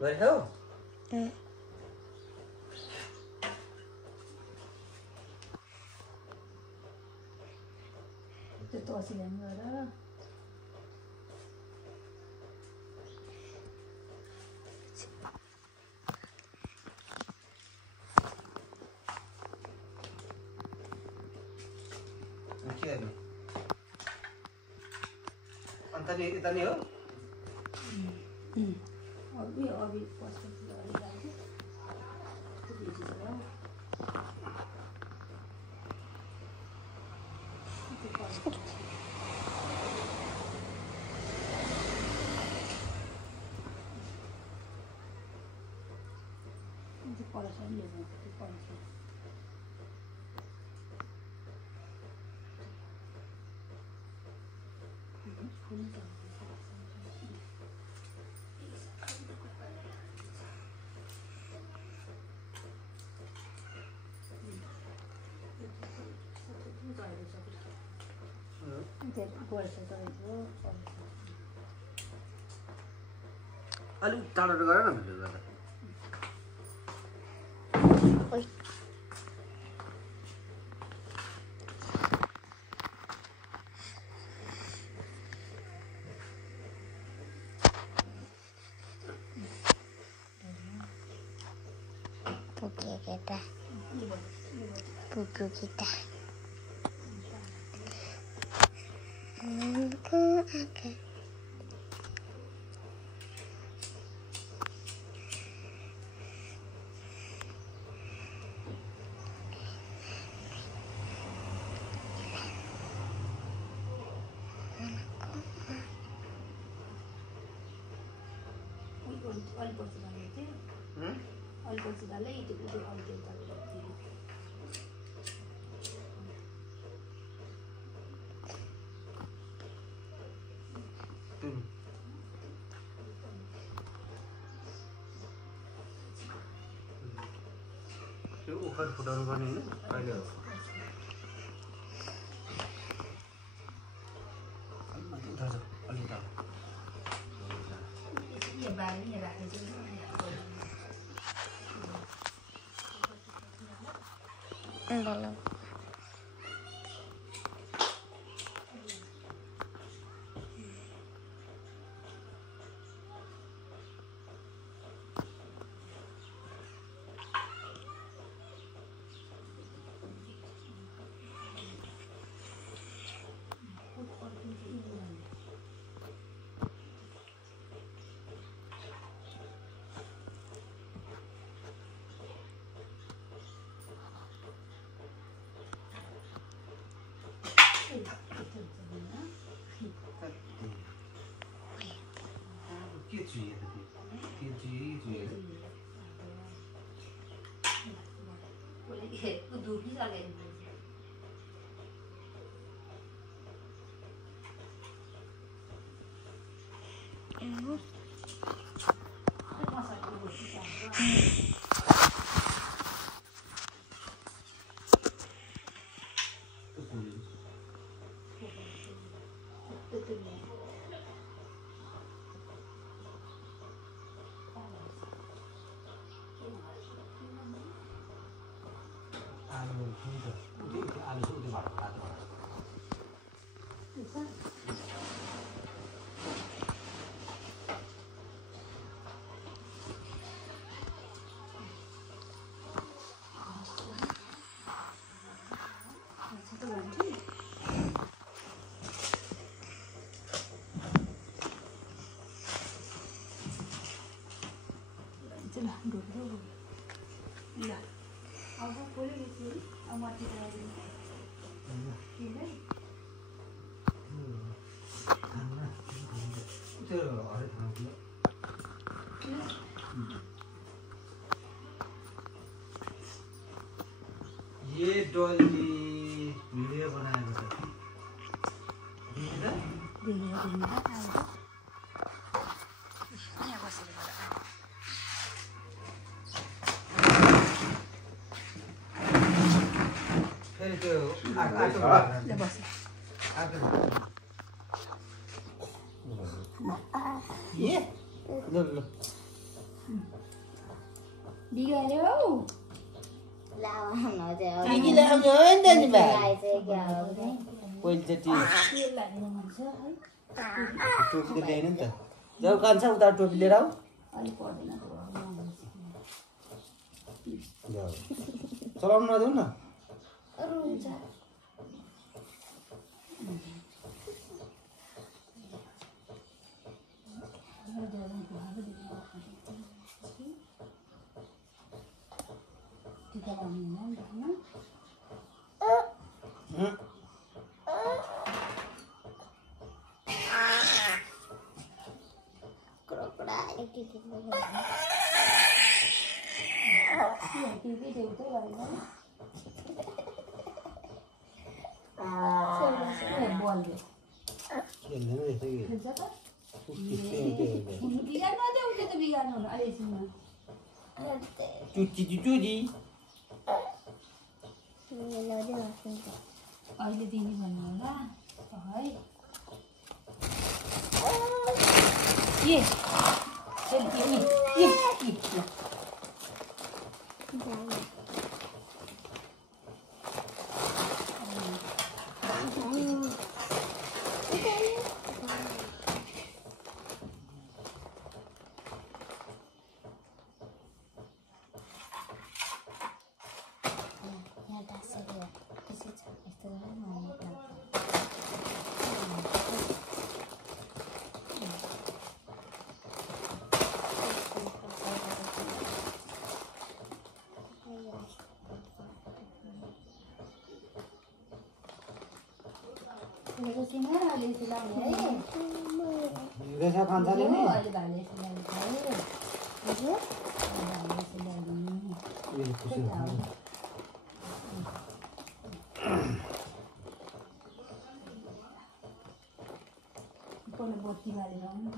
गरे हो त्यो तसी ल्याउनु गएर के गर्नु अन्त नि यता नि हो अभी पछपछि गरिरहेको पढाइ लिएको पढाइ अलिक टाढो गर न भिडियो गर्दा buku kita त्यो उखर फुटाउनु पर्ने होइन अहिले हो अलिक belum के चाहिए के चाहिए ये डोली वीडियो बनाएको छ फेरि त्यो ये ल ल बिगाऱ्यो लावा नजाऊ टिकीले आउने हो नि त नि बा चाहिँ क्या हो पहिलोचोटि के लाग्नु मन छ है टोपी त ल्याएन नि त जाऊ कान्छ उता टोपी लिएर आऊ अलि पर्दैन जाऊ चलाउनु नदेऊ न हुन्छ टिका लाउनु होइन क्रोकोडाइल टिकट टिभी देउतै गरेन बल दे खेल्दैन रहेछ कि खेल्छ त चुच्ची बिगार्नु नदेऊ उसले त बिगार्नु होला अहिले एकछिनमा चुच्ची अहिले दिने भन्नु होला है अहिले सिलाउने है रेसा कान्छाले नि अहिले भाइले सिलाउने भाइले सिलाउने पहिला बत्ती बालेर आउनु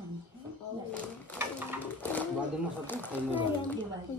बाँधिन सक्छ के भयो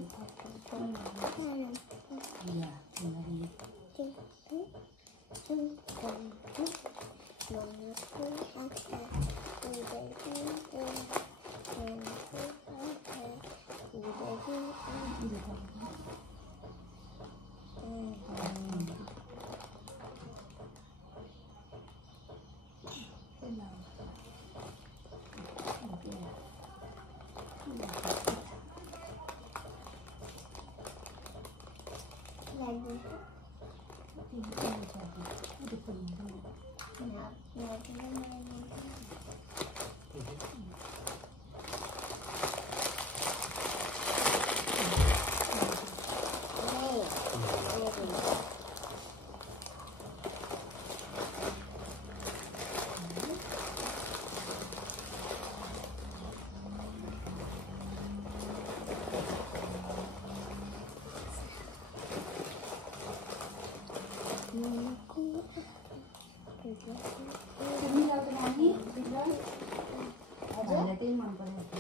त्यही मन परेको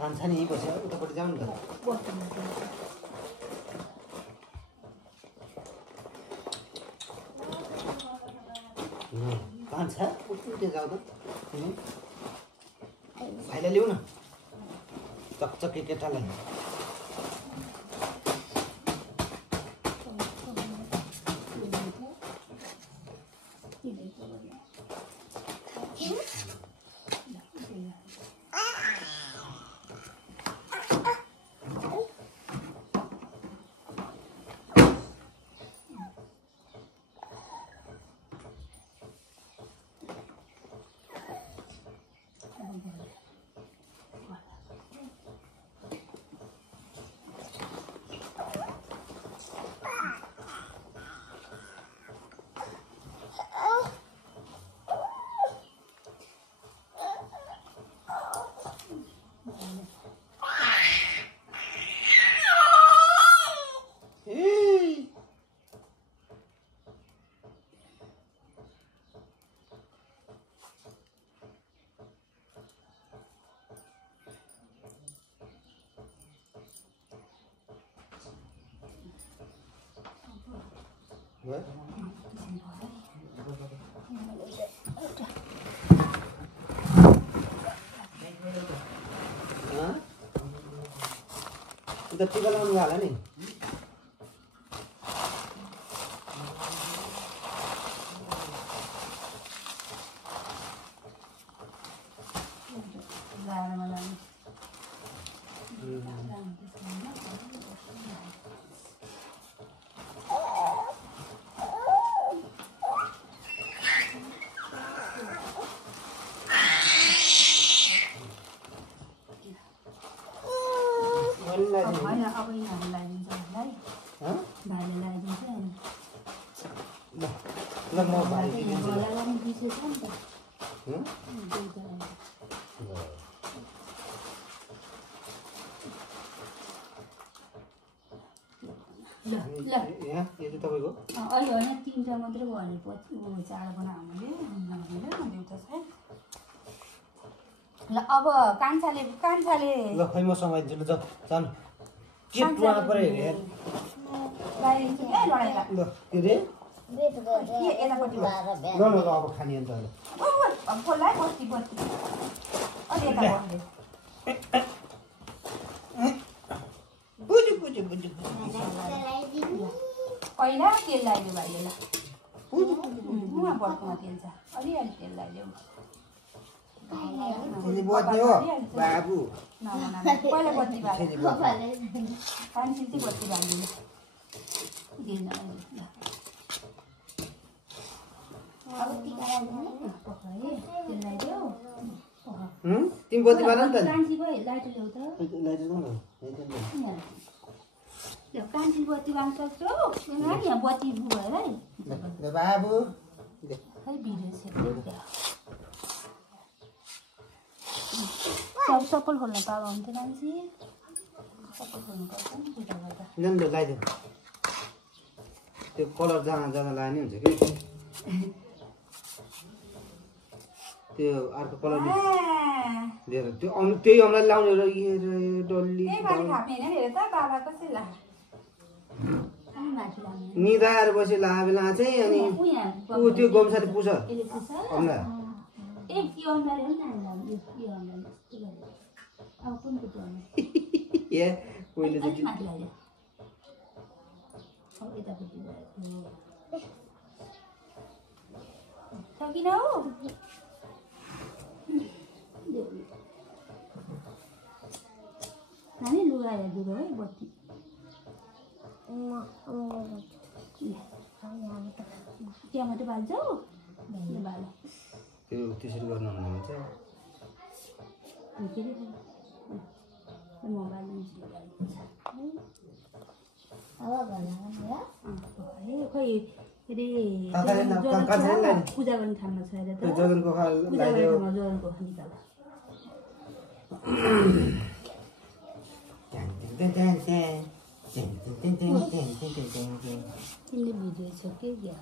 कान्छा नि बस्यो उतापट्टि जाऊ नि त कान्छा उतै जाऊ त भाइलाई ल्याऊ न चकचके केटालाई उता टिका लगाउनु होला नि होइन अब यिनीहरू लगाइदिन्छ हामीलाई भाइले लगाइदिन्छ अनि ल म भाइ दिन्छु गला पनि बिर्सेछ नि त ल ल यहाँ यो चाहिँ तपाईँको अहिले होइन 3टा मात्रै भनेपछि चाड बनाऊ हामीले देउता सायद ल अब कान्छाले ल खै म समाइदिन्छु ल जानु के टुवाना पऱ्यो हेर लगाइदिन्छ क्या लडाइँदा ल के रे बेट गरेर के यतापट्टि बाह्र बिहान ल ल अब खाने अन्त अहिले अब खोल्ला बत्ती अलि यता भन्दै बुझु बुझु बुझु लगाइदिनु पहिला तेल लगाइदियो भाइले ल मुहा बर्कोमा तेल छ अलिअलि तेल लगाइदेऊ तिमी बज्ने हो बाबु पहिला बत्ती बाल्यो कपालले कान्छी चाहिँ बत्ती बाल्दिनु दिन अब टिका लगाइदिनु तेल लगाइदेऊ तिमी बत्ती बाल नि त कान्छी भयो लाइटर ल्याउ त कान्छी बत्ती बाल्न सक्छौ यहाँ बत्ती भएर है बाबु खै भिडियो सेप्दै सब सफल खोल्न पाएको हुन्थ्यो कान्छी सफल खोल्नुपर्छ नि पूजा गर्दा ल्याउनु त लगाइदेऊ त्यो कलर जाँदा जाँदा लगाए नि हुन्छ कि त्यो अर्को कलर लिएर त्यो त्यही औँला लाउने र डल्ली त्यही पानी खाप्ने होइन हेर त बाबा कसरी ला अनि माथि लाग्ने निधाएर बसी लागे बेला चाहिँ अनि ऊ त्यो गमसाले पुछ यसले पुछ औँला ए यो अनुहार हो नि हामीलाई यो अनुहार अब कुन कुरो ए पहिले त माथि लाग्यो अब यतापट्टि सकिन हौ नानी लुगा हेरिदिनु है बत्ती त्यहाँ मात्रै बाल्छौ बाल त्यो त्यसरी गर्नुहुन्न हुन्छ के अरे म बालिदिन्छु अब भन्नु खै के अरे पूजा गर्ने ठाउँमा छ अरे त जगनको पूजा गर्ने ठाउँमा जगनको निकाल तिमीले भिडियो छ के क्या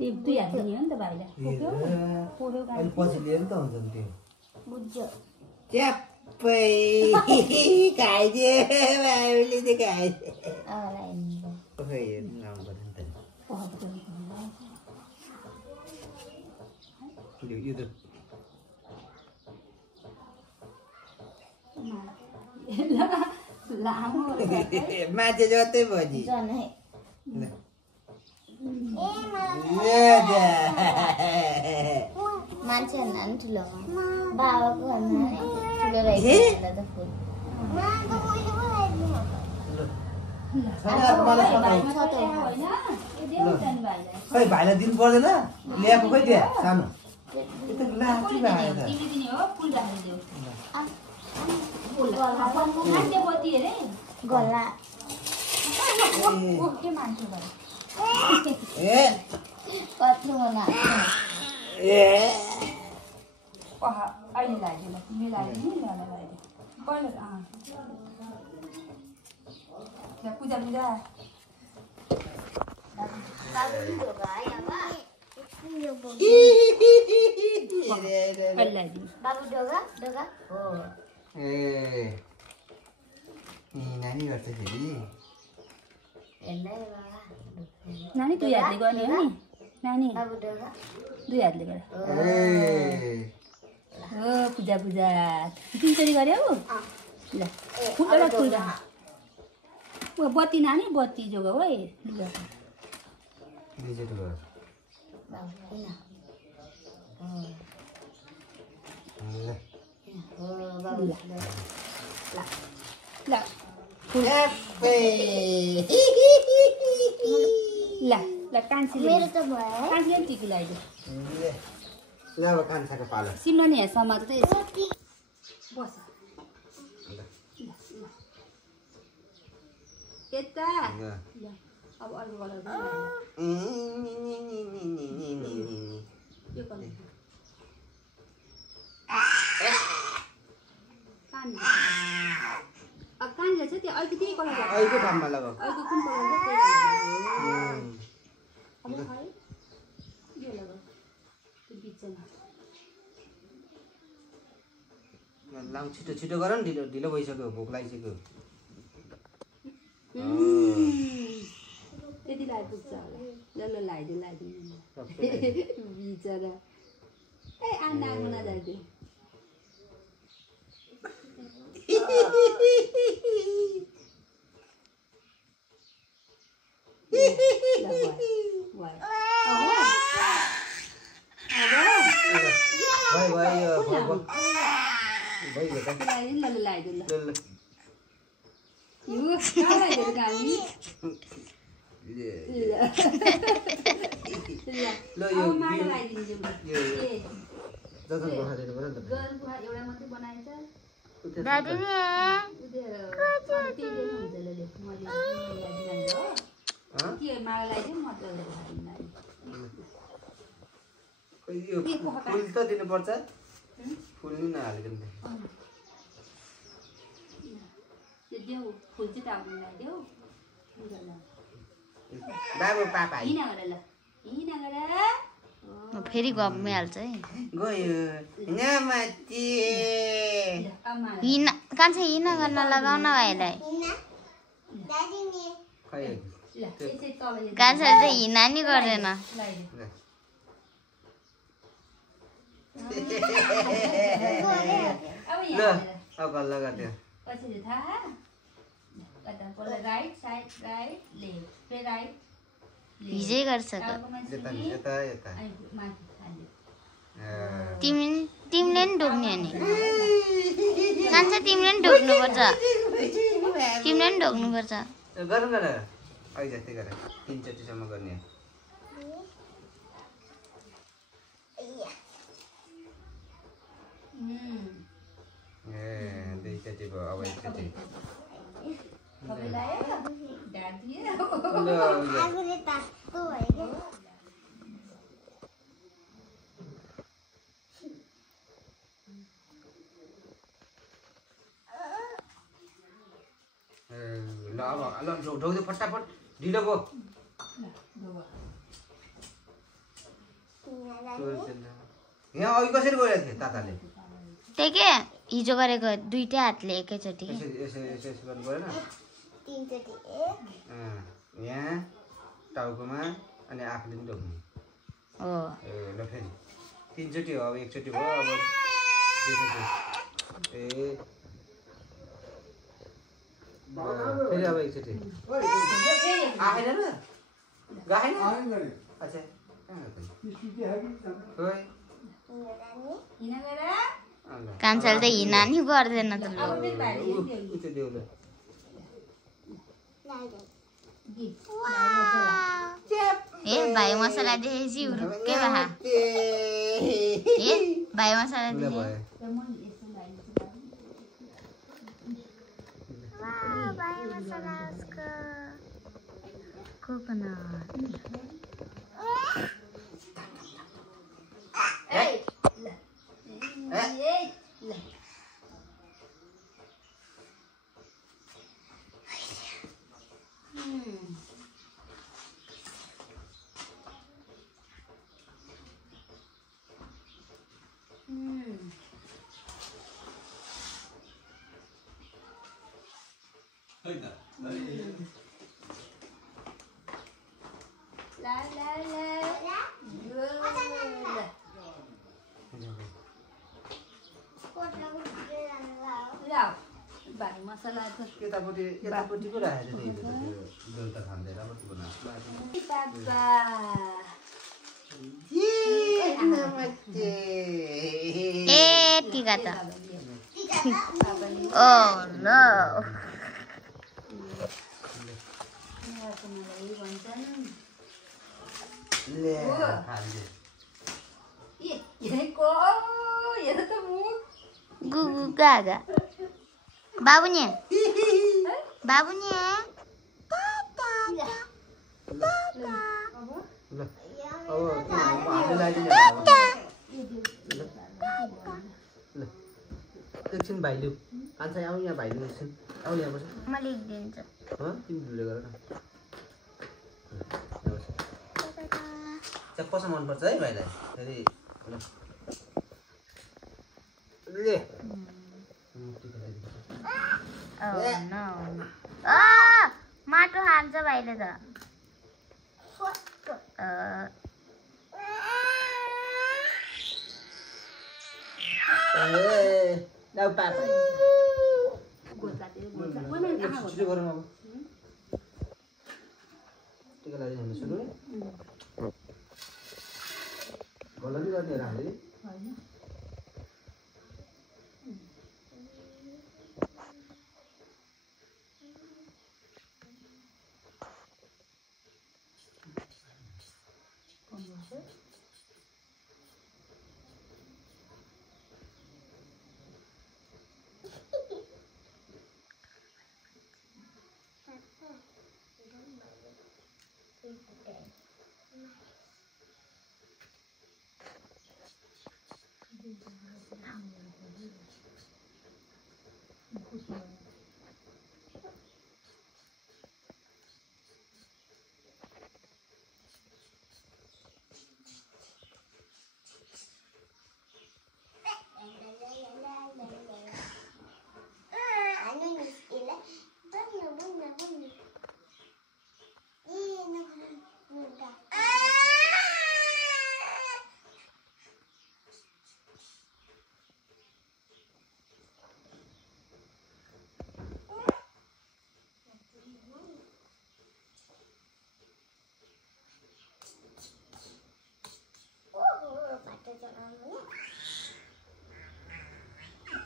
दुई हात दिने हो नि त भाइलाई पोख्यो अनि पछि लिएर त हुन्छ नि त्यो बुझ्यो च्याप्पै खाइदिए बाबुले चाहिँ खाइदिए अब लगाइदिनु खै हेर्नु लाउनु पर्यो नि त यो त लामो माथि जतै भजी जनै मान्छे भन्दा पनि ठुलो बाबाको भन्दा ठुलो रहेछ त फुल खै भाइलाई दिनु पर्दैन ल्याएको खै त्यहाँ सानो लाठी भाइ त गला ए कत्रो मना ए अहिले लगाइदियो ल तिमीले लगाइदियो नि ल लगाइदियो पहिला पूजा पूजा बाबु ढोगा ढोगा हो ए नानी गर्छ फेरि नानी दुई हातले गर्ने हो नि नानी बाबु ढोगा दुई हातले गर ए हो पूजा पूजा तिनचोटि गऱ्यौ ल फुल फुल बत्ती नानी बत्ती जोगा है लुगा डिजिट गर बाबु किन ल हो बाबु ल ल ल कान्छीले मेरो त भयो कान्छीले टिकी लगाइदियो ल अब कान्छाको पालो सिमला नि यहाँ समाज चाहिँ बस यता ल अब अर्को कलर यो कलर कानले चाहिँ त्यो अहिले त्यही कलर अहिले ठाउँमा लगाऊ अहिले कुन कलर छ त्यही अब है यो लगाऊ त्यो बिचमा लाउ छिटो छिटो गर नि ढिलो ढिलो भइसक्यो भोक लागिसक्यो त्यति लगाइपुग्छ होला ल ल लगाइदियो बिचरा ए आना आना जाइदियो दादी फुल त दिनुपर्छ फुल नि नहालेको बाबु पापा फेरि गमिहाल्छ है गयो नमस्ते हिना कान्छे हिना गर्न लगाउन भाइलाई खै कान्छे चाहिँ हिना नि गर्दैन ल अब लगा दियो हिजै गर्छ यता यता यता तिमीले नि ढोक्ने नि कान्छे तिमीले नि ढोक्नुपर्छ तिमीले नि ढोक्नुपर्छ गर्नु गर अहिले जस्तै गर 3 चोटिसम्म गर्ने ए 2 चोटि भयो अब 1 चोटि ल अब ल ढोक्दै फटाफट ढिलो भयो यहाँ अघि कसरी गएको थियो ताताले त्यही के हिजो गरेको दुईटै हातले एकैचोटि यसो गर्नु परेन यहाँ टाउकोमा अनि आफूले पनि ढोक्ने हो ल फेरि 3 चोटि हो अब 1 चोटि भयो अब 2 चोटि ए फेरि अब 1 चोटि आएन र गाएन अच्छा खोइ कान्छाले त हिना नि गर्दैन त ए भाइ मसला देखेपछि के भा ए भाइ मसला देखे कोकोनट मसला त यतापट्टि पो राखेको थियो त्यो बेलुका खाँदैन कति बनाएको पापा ए टिका त ओ नो ले खान्छ गुगु गागा बाबुनी बाबुनी ल अब हामीलाई दिने ल एकछिन भाइ लिऊ कान्छा आऊ यहाँ भाइ लिऊ एकछिन आऊ यहाँ बस म लेखिदिन्छु तिमी ढुले गर न चाहिँ कसो मनपर्छ है भाइलाई फेरि ले माटो हाल्छ भाइले त लाउ पापा छिटो गरौँ अब टिका लगाइदिनु हामी सुरु गल्ला नि गर्ने हामीले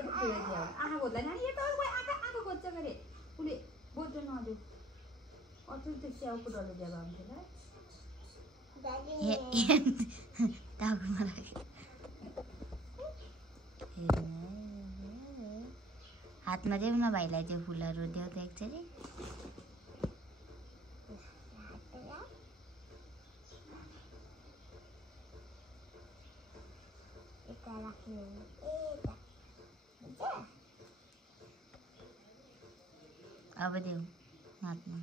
आँखा खोज्दैन यो त आँखा खोज्छ गरे उसले बोज्छ नदेऊ अचेल त्यो स्याउको डरले दिएको हातमा देऊ न भाइलाई त्यो फुलहरू देऊ त एकचोटि अब देऊ हातमा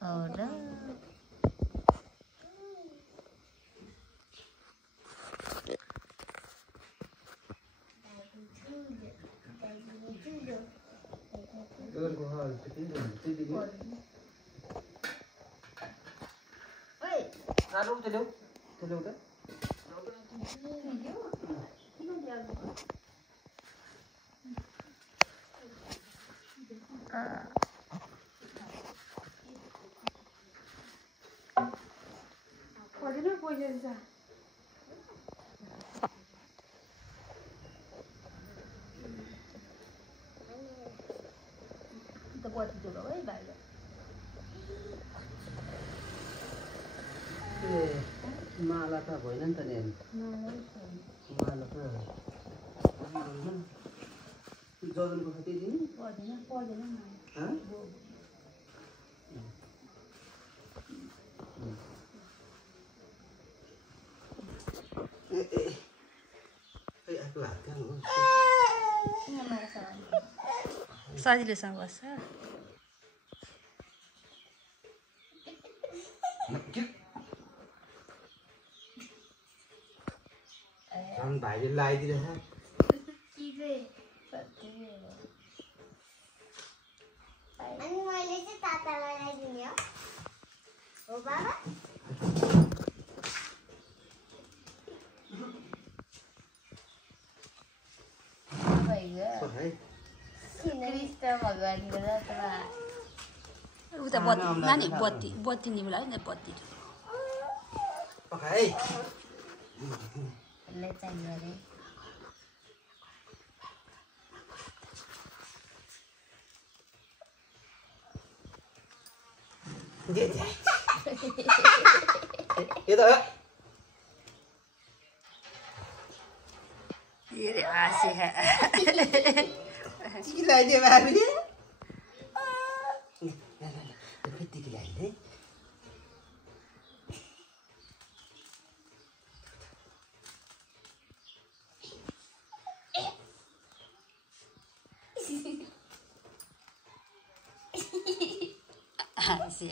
और माला त भएन नि त नि माला त जगनको खाते दिनु सजिलोसँग बस्छ भाइले लगाइदिरहेछ अनि मैले चाहिँ तातालाई लगाइदिने हो बाबा भगवानको रथमा उता बत्ती नानी बत्ती निम्ला नि बत्ती पकाए ले चाहियो अरे ये तो ये रे आसे है चिल्लाइ दे बाबुले कति चिल्लाइ दे आसे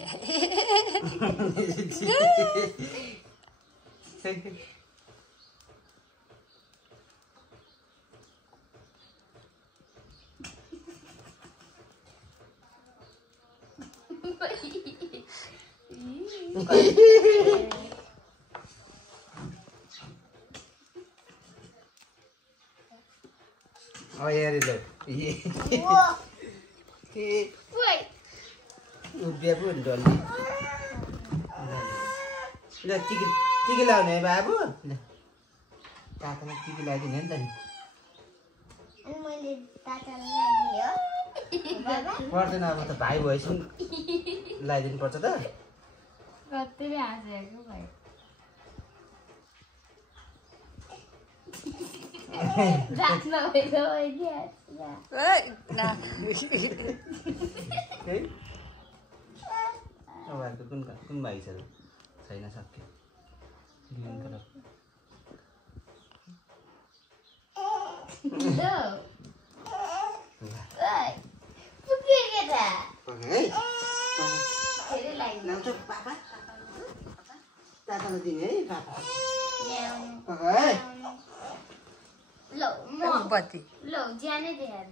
Oh ya लो ये Woi बिहा पो डल्ली ल टिकी लाउने बाबु ल तातालाई टिकी लगाइदिने नि त नि अनि मैले तातालाई लगाइदिने हो बाबा पर्दैन अब त भाइ भएपछि लगाइदिनु पर्छ त कतिले हाँसेको भाइ राख्न भएको होइन है तपाईँहरूको कुन भाइ छ छैन सक्यो तातालाई दिने है पापा लो म बत्ती लो ज्यानै ध्यान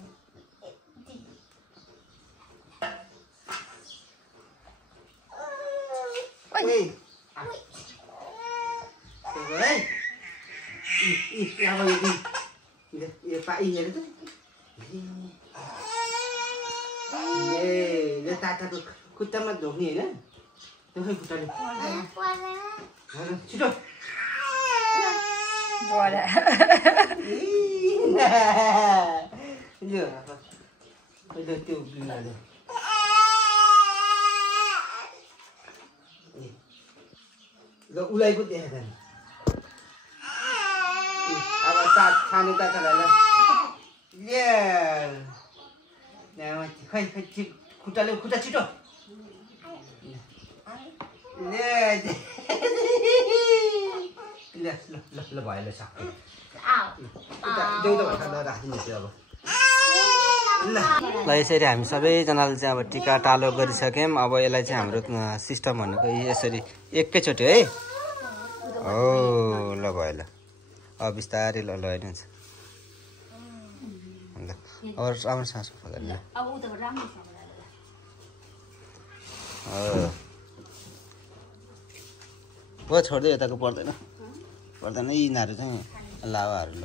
ताताको खुट्टामा धोक्ने होइन त्यो खै खुट्टाले छिटो बडा त्यो बिमाले ल उसलाई पो देखाएको अब खाने तातालाई खै खै खुट्टाले खुट्टा छिटो ल भयो ल सक्यो देउता भएर राखिदिनुहोस् अब ल यसरी हामी सबैजनाले चाहिँ अब टिका टालो गरिसक्यौँ अब यसलाई चाहिँ हाम्रो सिस्टम भनेको यसरी एकैचोटि है हो ल भयो ल अब बिस्तारै ल होइन ल अब राम्रो सास फगाल्नु अब उता राम्रोसँग हो छोड्दै यताको पर्दैन यिनीहरू चाहिँ लावाहरू ल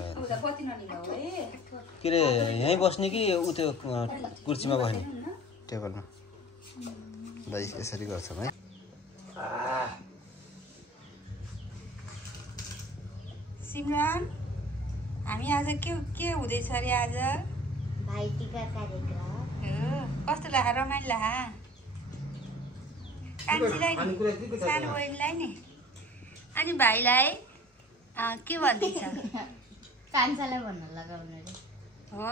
के अरे यहीँ बस्ने कि उ त्यो कुर्सीमा बस्ने टेबलमा ल यसरी गर्छौँ है सिमरन हामी आज के हुँदैछ अरे आज भाइटिका कार्यक्रम कस्तो लाग्यो रमाइलो लाग्यो कान्छीलाई सानो बहिनीलाई नि अनि भाइलाई के भन्दैछ कान्छालाई भन्न लगाउनु अरे हो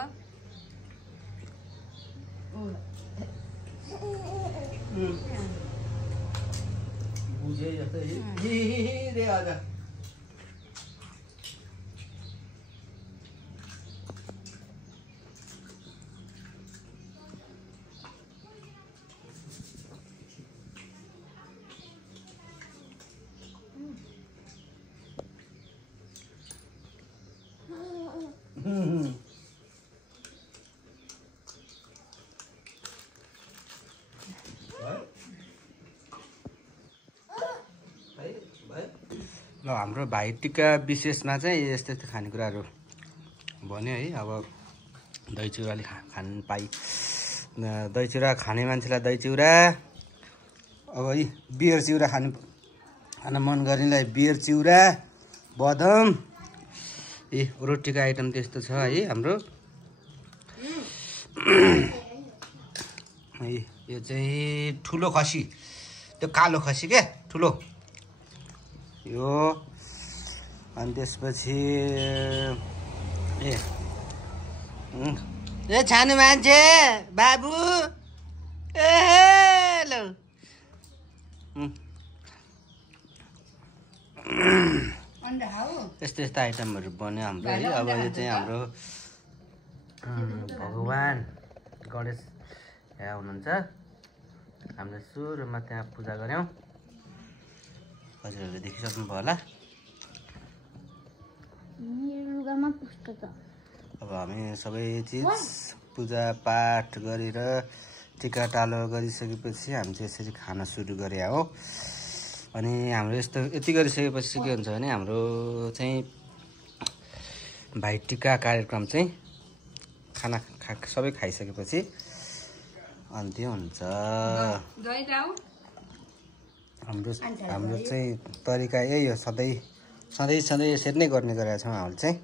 बुझे जस्तै रे आज ल हाम्रो भाइटिका विशेषमा चाहिँ यस्तो यस्तो खानेकुराहरू भन्यो है अब दही चिउराले खान दही चिउरा खाने मान्छेलाई दही चिउरा, अब यी बियर चिउरा खान मन गर्नेलाई बियर चिउरा, बदम, रोटीको आइटम त्यस्तो छ है हाम्रो। यो चाहिँ ठुलो खसी, त्यो कालो खसी क्या ठुलो यो। अनि त्यसपछि ए छानु मान्छे बाबु ल यस्तो यस्तो आइटमहरू बन्यो हाम्रो है। अब यो चाहिँ हाम्रो भगवान् गणेश यहाँ हुनुहुन्छ, हामीले सुरुमा त्यहाँ पूजा गऱ्यौँ, हजुरहरूले देखिसक्नुभयो होला। अब हामी सबै चिज पूजापाठ गरेर टिकाटालो गरिसकेपछि हामी चाहिँ यसरी खाना सुरु गरे हो। अनि हाम्रो यति गरिसकेपछि के हुन्छ भने हाम्रो चाहिँ भाइटिका कार्यक्रम चाहिँ खाना सबै खाइसकेपछि अन्त्य हुन्छ। हाम्रो चाहिँ तरिका यही हो, सधैँ यसरी नै गर्ने गरेका छौँ हामीले चाहिँ।